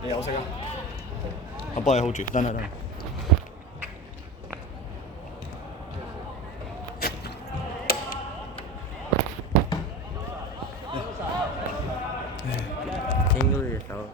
你休息啊！我幫你 hold 住，等等。聽到隻手。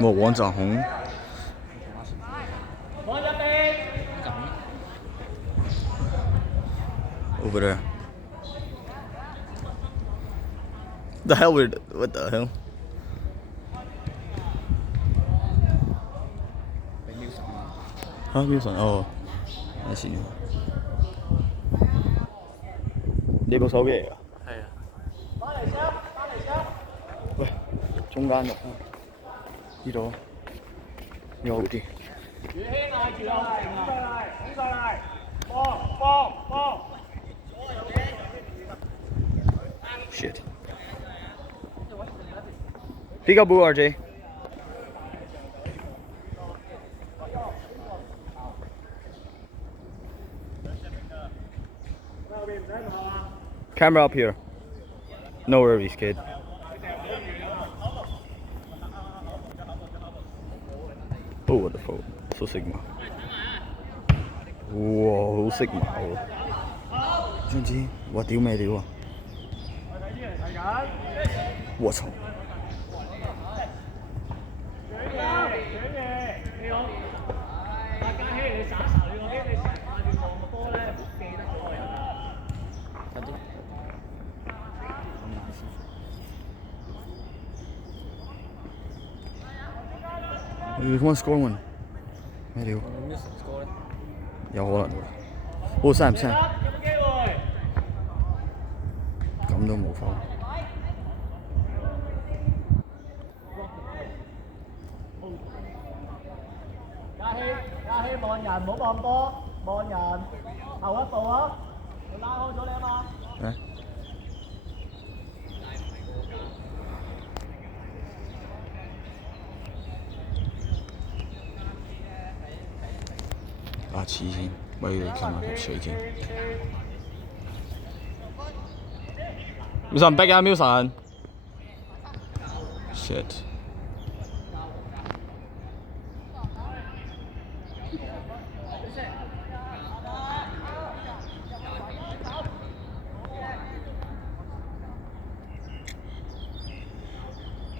我王长红。Over there. The hell with what the hell? Wilson 哦，I see。你部手機嚟㗎？係啊。喂，中間入呢度，呢個好啲。住兄啊，住啊，拱上嚟，幫。Shit. Pick up ball, RJ. Camera up here. No worries, kid. Oh, what the fuck? So Sigma. Wow,好 Sigma 喎！知唔知？我屌咩料啊！我操！One score one，咩料？有可能喎。不過3-3，咁都冇法。加希望人，唔好望波，望人，後一步啊！佢拉開咗你啊嘛。黐線，喂佢傾埋水傾。Wilson back 啊 Wilson。Shit。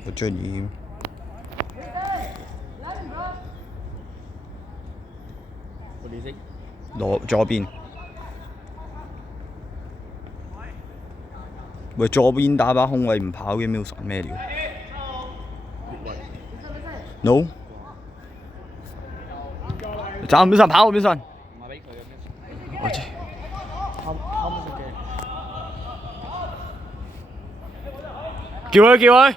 我追你。左邊，喂左邊打把空位唔跑嘅 Wilson 咩料 ？No， 走 Wilson 跑 Wilson。我知。叫佢。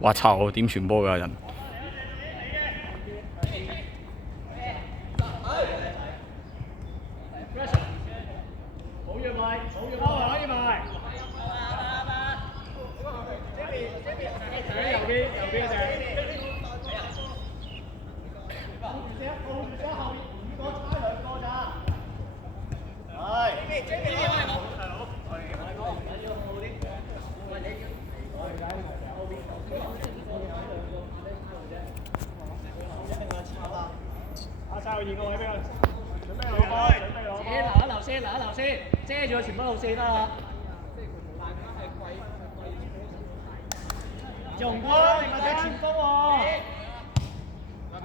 哇操！點傳波㗎人？留先，遮住個前邊路線啦。容光，我哋前鋒喎，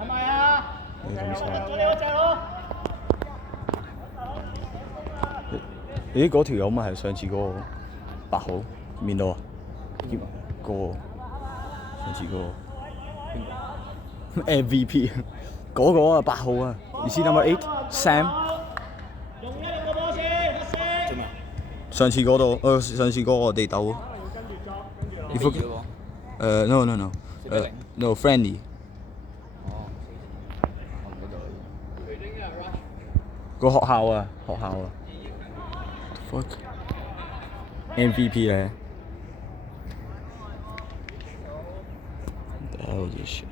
係咪啊？得咗你嗰隻咯。咦，嗰條友咪係上次嗰個8號面度啊？嗰個上次嗰個 MVP 嗰個啊8號啊，You see number 8 Sam？ 用一兩個波先，上次嗰度，上次嗰個地鬥。你飛咗喎。no friendly。哦，我唔知道。個學校啊。fuck MVP 咧。The hell is this shit？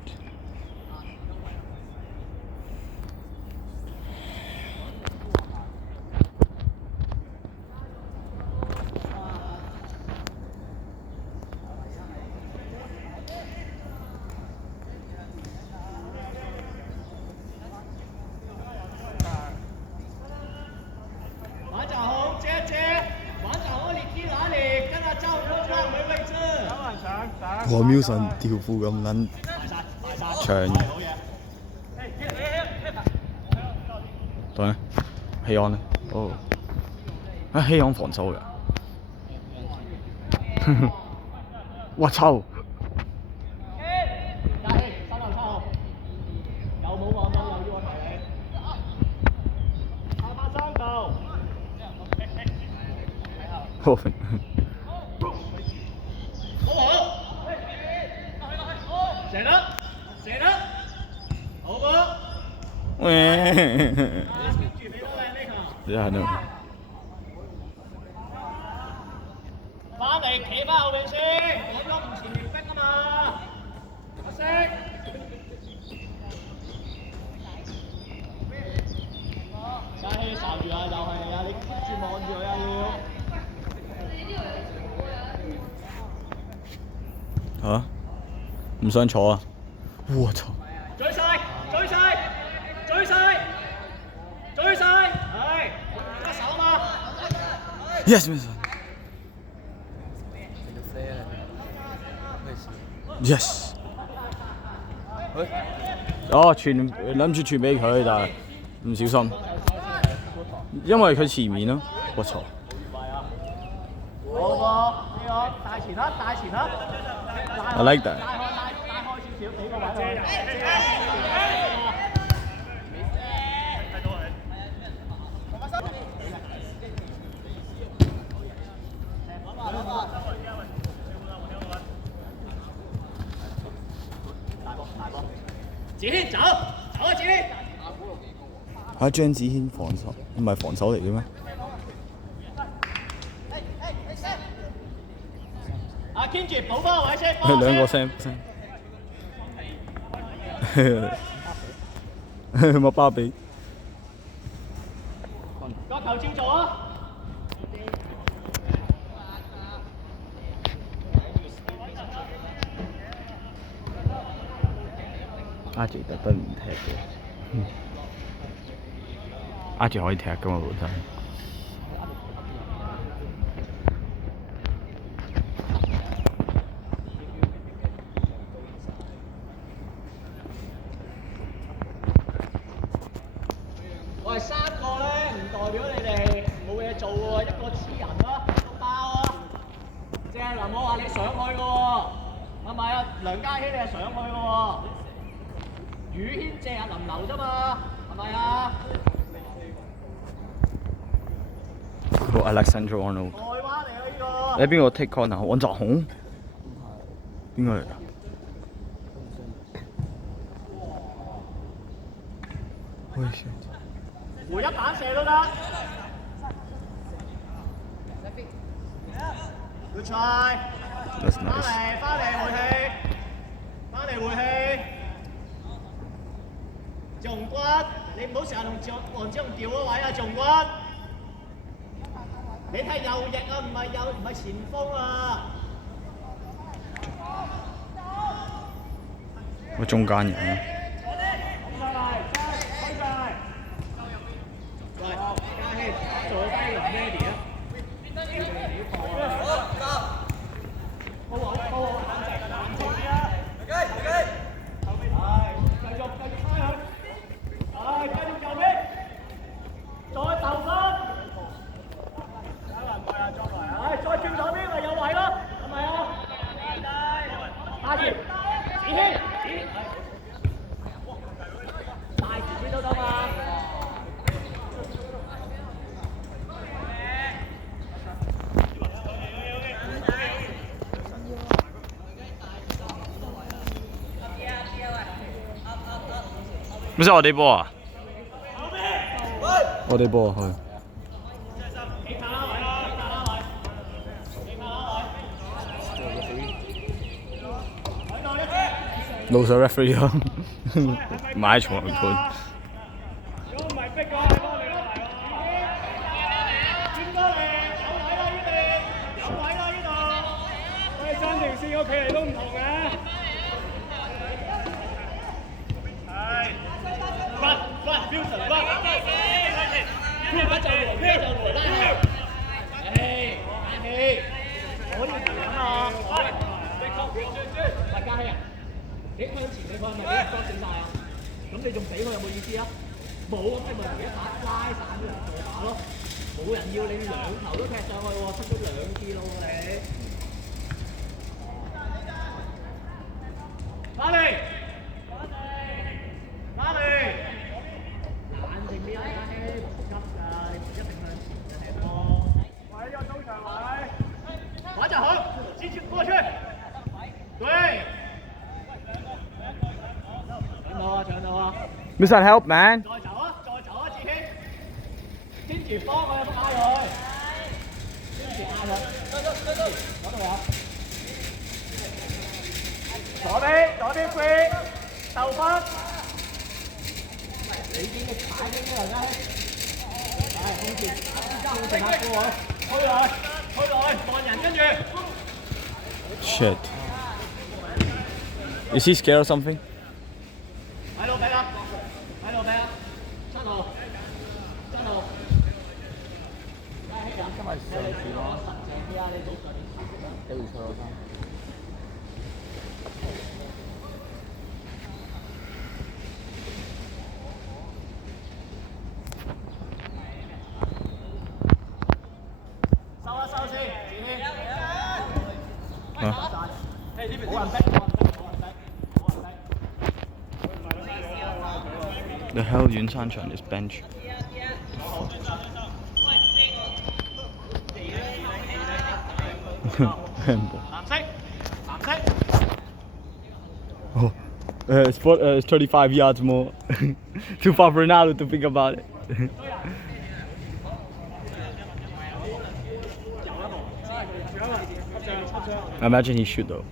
玩掌红，接，玩掌红，你踢哪里？跟他照顾位置。我 Wilson 條褲咁撚長。對咧，希安咧，哦，希安防守嘅。我操！加氣，3號7號，又冇望到，又要我提你。3度。好射得，好波。真係呢？翻嚟企翻後面先，講咗唔前面逼啊嘛。阿星。加氣守住啊，就係啊，你 keep 住望住佢啊要。嚇？唔想坐啊！我操！追晒，係，得手啊嘛。Yes, Wilson. 你個飛啊！咩事？ Yes. 喂，諗住傳俾佢，但係唔小心，因為佢前面咯。我操！好波，呢個大前啦。I like that. 大開少少，俾個位佢。子軒走啊子軒！張子軒防守唔係防守嚟嘅咩？阿 Kenji 補翻個位先，兩個 Sam。麥巴比。個球照做啊！阿傑特登唔踢嘅。阿傑可以踢㗎嘛本身。喂，3個咧唔代表你哋冇嘢做喎，一個黐人啦，都包啊！謝林我話你上去嘅喎，係咪啊？梁家希你係上去嘅喎，宇軒借阿林流啫嘛，係咪啊？個 Alexander Arnold。外灣嚟啊呢個！你邊個 take corner？尹澤雄？邊個嚟㗎？回一板射都得。Good try。That's 翻 nice。嚟回氣。趙紅軍，你唔好成日同黃之鴻調嗰位啊，趙紅軍。你睇右翼啊，唔係前鋒啊。個中間人啊。喂，嘉希，做低個 ready 啊！唔使我哋波啊？我哋波去。老手 referee 咯，買裁判。個距離都唔同嘅。run Wilson run，邊個就來邊個就來拉氣，打氣，可以咁啊！喂，嘉熙啊，你向前你佢係咪俾人裝死晒啊？咁你仲俾佢有冇意思啊？冇咁你咪回一打拉散咗人做打咯，冇人要你兩頭都踢上去喎，出咗2次路喎你。打嚟，打嚟，冷靜啲啊，嘉熙，唔急㗎，你唔一定向前嘅踢波。位呢個中場位，玩就好，支持過去。對。搶到啊 Miss that help, man. 再走啊，志軒，堅持幫佢壓佢，堅持壓佢，嗰度有。左邊 free， 鬥分。你點嘅踩緊呢人咧？係控制，控制下過去，推來，望人跟住。Shit. Is he scared or something? 喺度俾啦，7號，7號。今日上次咯，1回車咯。收先，志軒。啊？冇人逼。The hell 遠山場 this bench. Oh, it's 35 yards more. Too far for Ronaldo to think about it. I imagine he should though.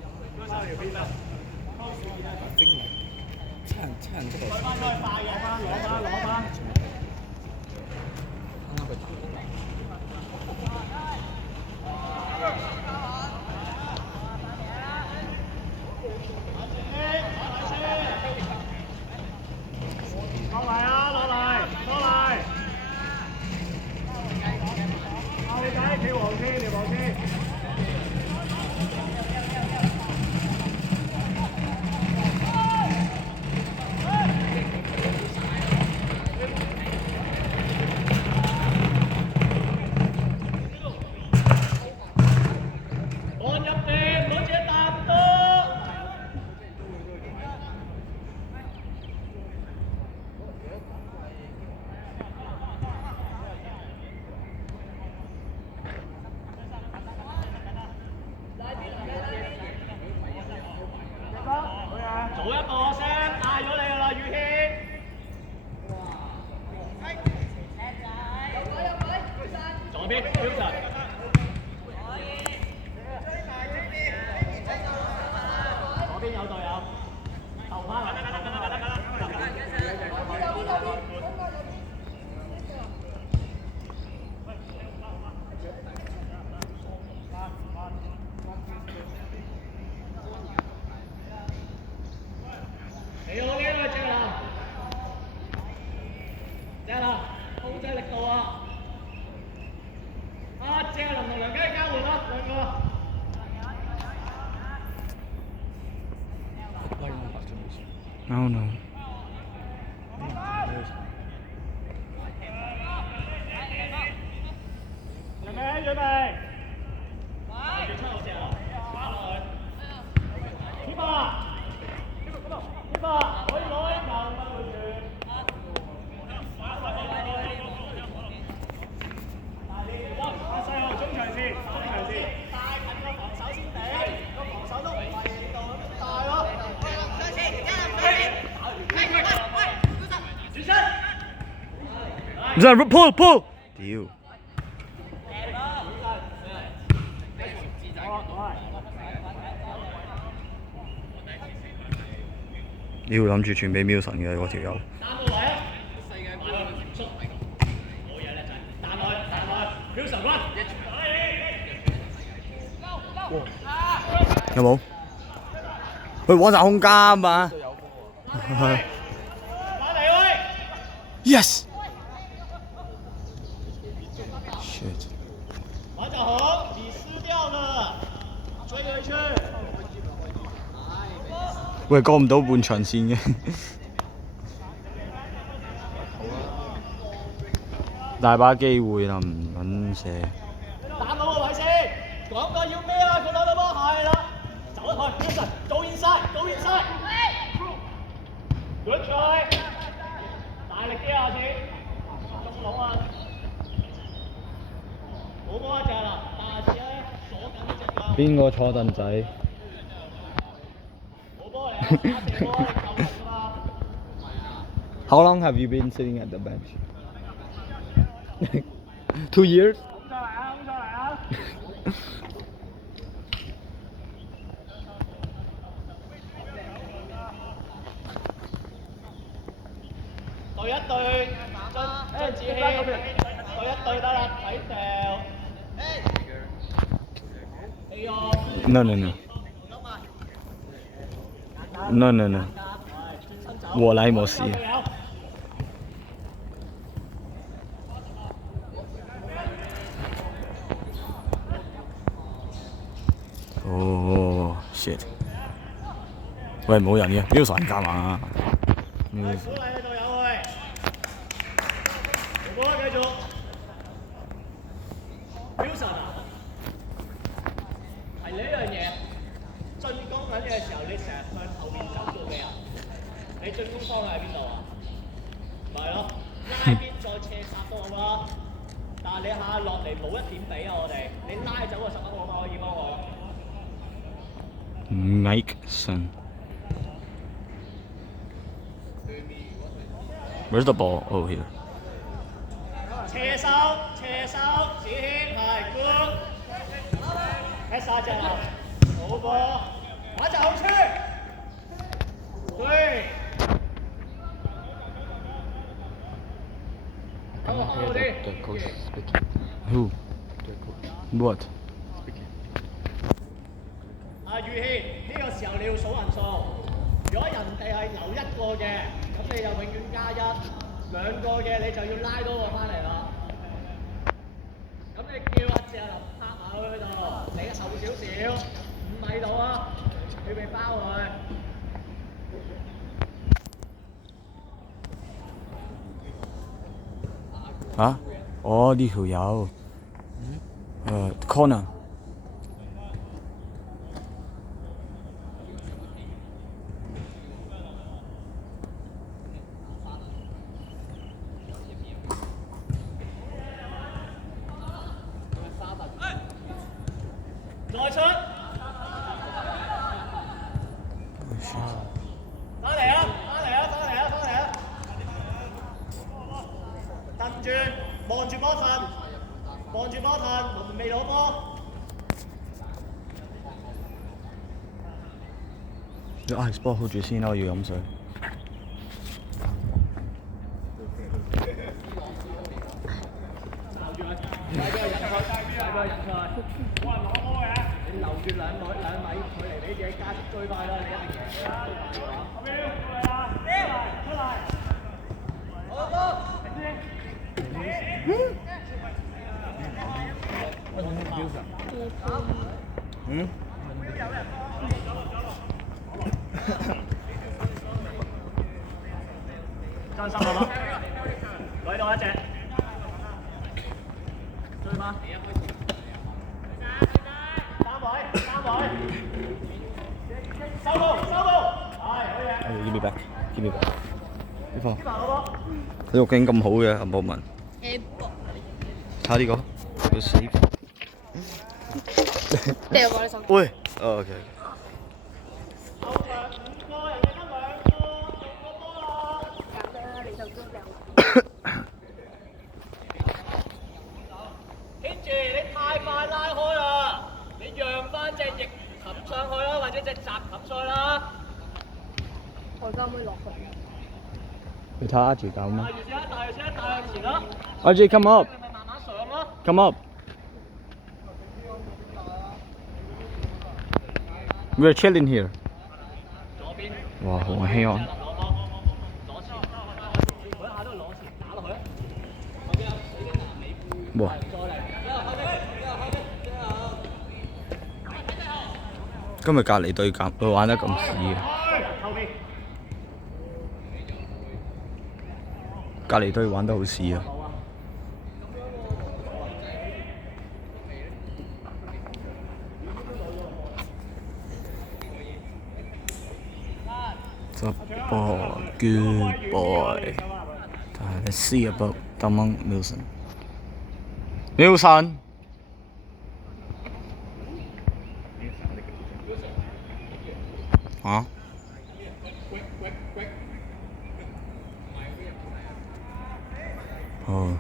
Oh no. 唔使 pull，屌！屌諗住傳俾 Milson 嘅嗰條友。有冇？去揾晒空間啊嘛！係。Yes。Shit。玩得好，你输掉了，追回去。喂，過唔到半場線嘅。大把機會啦，唔撚射。打好個位先，講過要咩啊？佢攞到波係啦，走一去 ，Wilson， go inside，go inside。Good try， 大力啲啊，先，中籠啊，冇波一隻啦，大字咧鎖緊呢隻腳。邊個坐凳仔冇波嚟啊，打射波你救人㗎嘛。？How long have you been sitting at the bench? 2 years? 咁上嚟啊！咁上嚟啊！對一對，張子軒，對一對得啦，睇掉。No no no. No no no. 我來冇事。哦 shit！ 喂，冇人嘅，邊度神㗎嘛？鼓勵你隊友去，冇波繼續。Wilson 啊，係呢樣嘢，進攻緊嘅時候，你成日向後面走做咩啊？你進攻方向喺邊度啊？咪係咯，拉邊再斜殺波好啦。但係你下落嚟冇一點俾啊！我哋，你拉走個11號嘛，可以幫我。Mikeson. Where's the ball? Oh, here. 斜手，子軒係 good。喺沙隻後，好波，打隻後出。對。The coach speaking. Who? What? 阿宇軒，呢個時候你要數人數。如果人哋係留一個嘅，咁你就永遠加1；兩個嘅你就要拉多個翻嚟啦。咁你叫一隻立拍下去度，你後少少，5米度啊，預備包佢。啊？哦，呢條友。corner。再出，翻嚟啊！蹬住，望住波陣，我們未攞波。有 ice ball hold住先啦，我要飲水。我係攞波嘅，你留住2米距離俾自己加速追快啦，你一定贏。出嚟！好波！嗯？張心好嗎？攞到一隻，追嗎？三位，收步，係好嘢。Give me back. 呢個。好波。你個鏡咁好嘅，阿博文。睇下呢個，要死。掉過你手。喂，OK。後場5個人嘅得2個，做個波啦。揀啦，你就都掉。上去啦，或者隻閘揼上去啦。我可唔可以落去？你睇下住搞咩大條線，大條線，大向前啦。 ？RJ come up 你咪慢慢上咯。 come up。We're chilling here。左邊。哇，好希望。攞前，每一下都係攞前打落去。哇！今日隔離隊咁，佢玩得咁屎嘅。後邊。隔離隊玩得好屎啊！The ball, good boy. Let's see about Damon Wilson. Wilson. 啊？哦。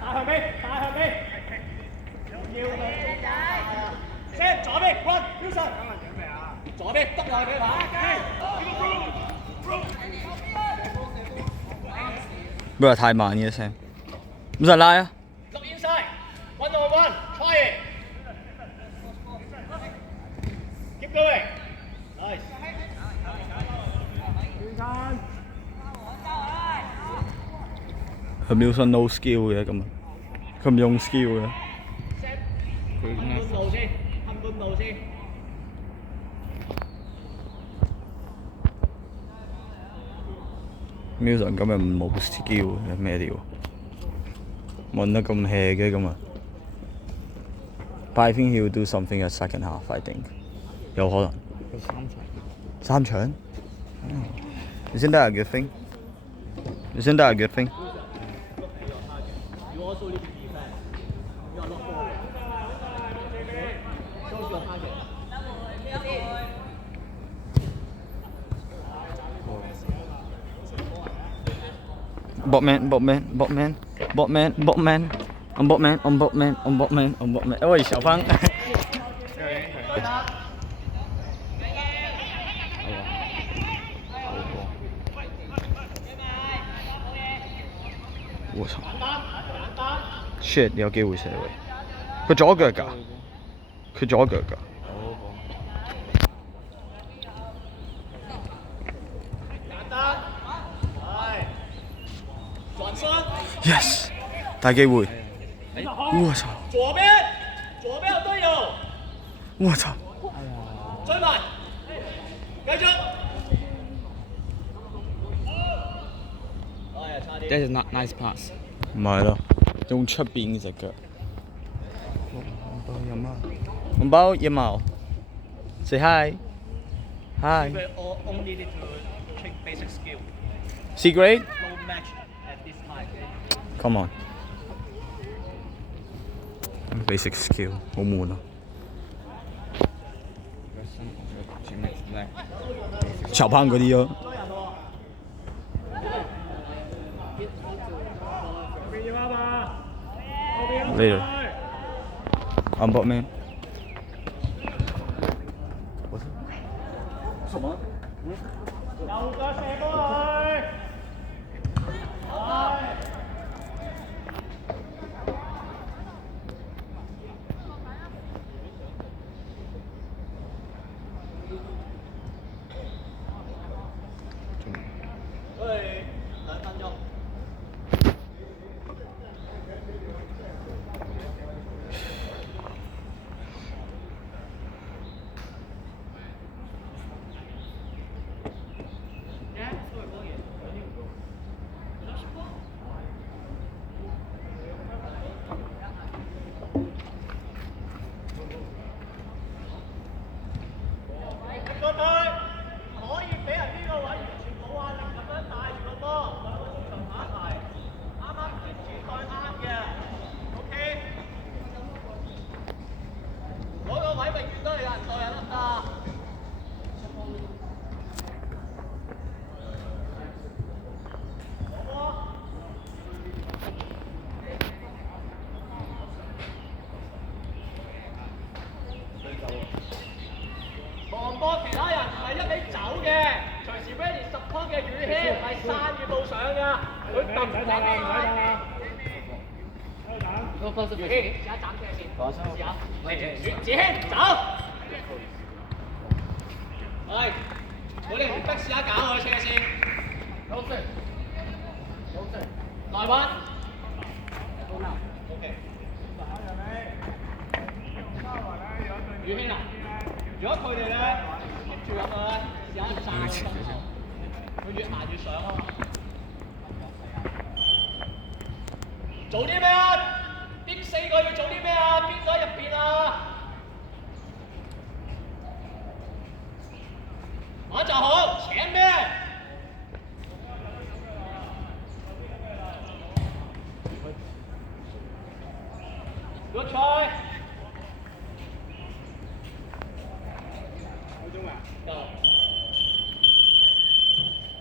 打向邊，打向邊。要佢先左邊 run Wilson。左邊篤落去佢打。不過太慢嘅聲，唔使拉啊！ Look inside. One on one. Try it. Keep going. Nice. 佢 Wilson no skill 嘅咁啊，佢唔用 skill 嘅。行半路先，行半路先。Wilson 今日冇 skill 嘅咩料？問得咁 hea 嘅咁啊！But I think he will do something at second half. I think 有可能。三場？Isn't that a good thing? Isn't that a good thing? You also need to defend. You are not forward. Shows your target. Botman。喂，小芳。我操 ！shit， 有機會射位。佢左腳㗎，佢左腳㗎。Yes， 大機會。我操！左邊有隊友。我操！追埋，繼續。哎呀，差啲。 That is not nice pass。唔係咯，用出邊隻腳。紅包一毛。Say hi。Hi。 We all only need to check basic skill. C grade。 No match at this time. Come on。Basic skill 好悶啊！炒棒嗰啲咯。Later。I'm Botman。什麼？右腳射過去。2分鐘。個隊唔可以俾人呢個位完全冇壓力咁樣帶住個宇軒係山月步上㗎，佢揼唔揼啊？宇軒，試下斬車先，試下。子軒走。係，我哋逼試下搞佢車先。內溫。OK。宇軒啊，如果佢哋咧 keep 住咁樣咧，試下炸佢身後，佢越行越上啊嘛。做啲咩啊？邊四個要做啲咩啊？邊個喺入邊啊？馬就好，請咩？Good try。